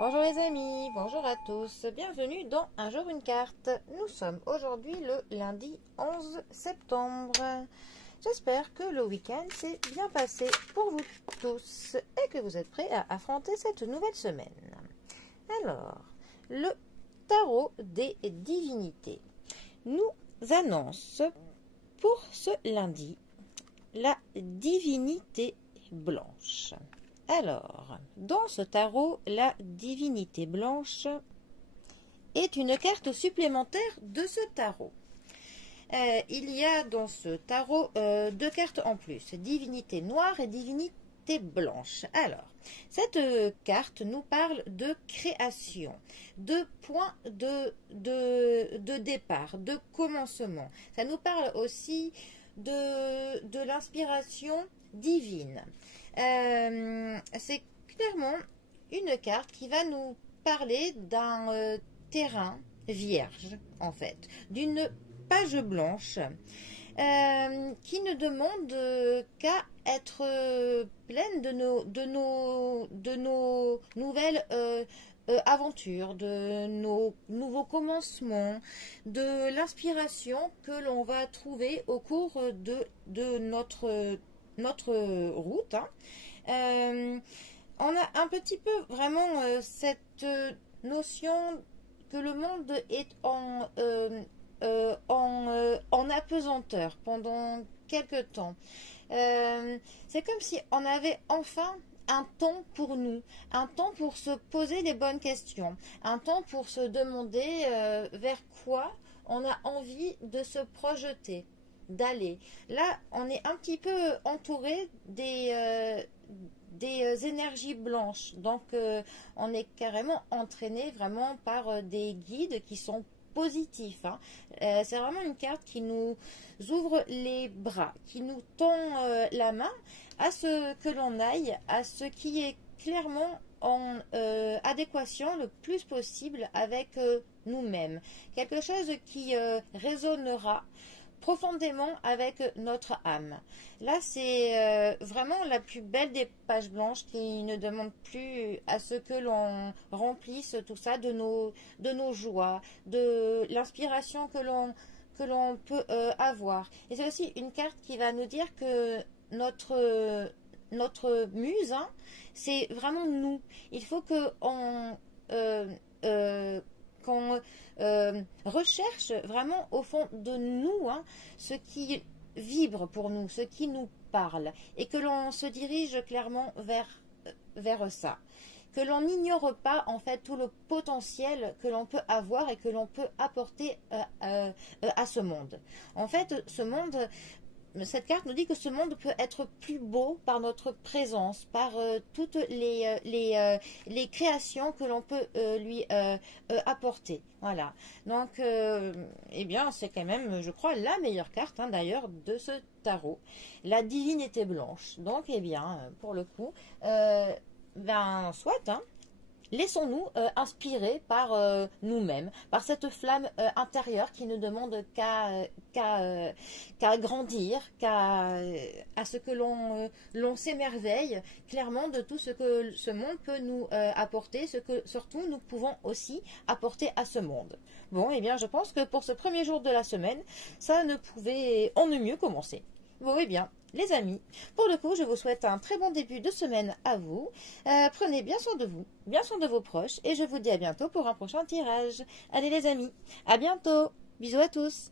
Bonjour les amis, bonjour à tous, bienvenue dans Un jour une carte. Nous sommes aujourd'hui le lundi 11 septembre. J'espère que le week-end s'est bien passé pour vous tous et que vous êtes prêts à affronter cette nouvelle semaine. Alors, le tarot des divinités nous annonce pour ce lundi la divinité blanche. Alors, dans ce tarot, la divinité blanche est une carte supplémentaire de ce tarot. Il y a dans ce tarot deux cartes en plus, divinité noire et divinité blanche. Alors, cette carte nous parle de création, de point de départ, de commencement. Ça nous parle aussi de l'inspiration divine. C'est clairement une carte qui va nous parler d'un terrain vierge, en fait, d'une page blanche qui ne demande qu'à être pleine de nos nouvelles aventures, de nos nouveaux commencements, de l'inspiration que l'on va trouver au cours de notre route. On a un petit peu vraiment cette notion que le monde est en apesanteur pendant quelque temps. C'est comme si on avait enfin un temps pour nous, un temps pour se poser les bonnes questions, un temps pour se demander vers quoi on a envie de se projeter, d'aller. Là, on est un petit peu entouré des énergies blanches. Donc, on est carrément entraîné vraiment par des guides qui sont positifs. C'est vraiment une carte qui nous ouvre les bras, qui nous tend la main à ce que l'on aille, à ce qui est clairement en adéquation le plus possible avec nous-mêmes. Quelque chose qui résonnera profondément avec notre âme. Là, c'est vraiment la plus belle des pages blanches qui ne demande plus à ce que l'on remplisse tout ça de nos joies, de l'inspiration que l'on peut avoir. Et c'est aussi une carte qui va nous dire que notre muse, c'est vraiment nous. Il faut qu'on recherche vraiment au fond de nous ce qui vibre pour nous, ce qui nous parle, et que l'on se dirige clairement vers ça. Que l'on n'ignore pas en fait tout le potentiel que l'on peut avoir et que l'on peut apporter à ce monde. En fait, ce monde, cette carte nous dit que ce monde peut être plus beau par notre présence, par toutes les créations que l'on peut lui apporter. Voilà. Donc, eh bien, c'est quand même, je crois, la meilleure carte d'ailleurs de ce tarot. La divinité blanche. Donc, eh bien, pour le coup, soit, laissons-nous inspirer par nous-mêmes, par cette flamme intérieure qui ne demande qu'à grandir, à ce que l'on s'émerveille clairement de tout ce que ce monde peut nous apporter, ce que surtout nous pouvons aussi apporter à ce monde. Bon, eh bien, je pense que pour ce premier jour de la semaine, ça ne pouvait en mieux commencer. Bon, eh bien, les amis, pour le coup, je vous souhaite un très bon début de semaine à vous. Prenez bien soin de vous, bien soin de vos proches, et je vous dis à bientôt pour un prochain tirage. Allez les amis, à bientôt. Bisous à tous.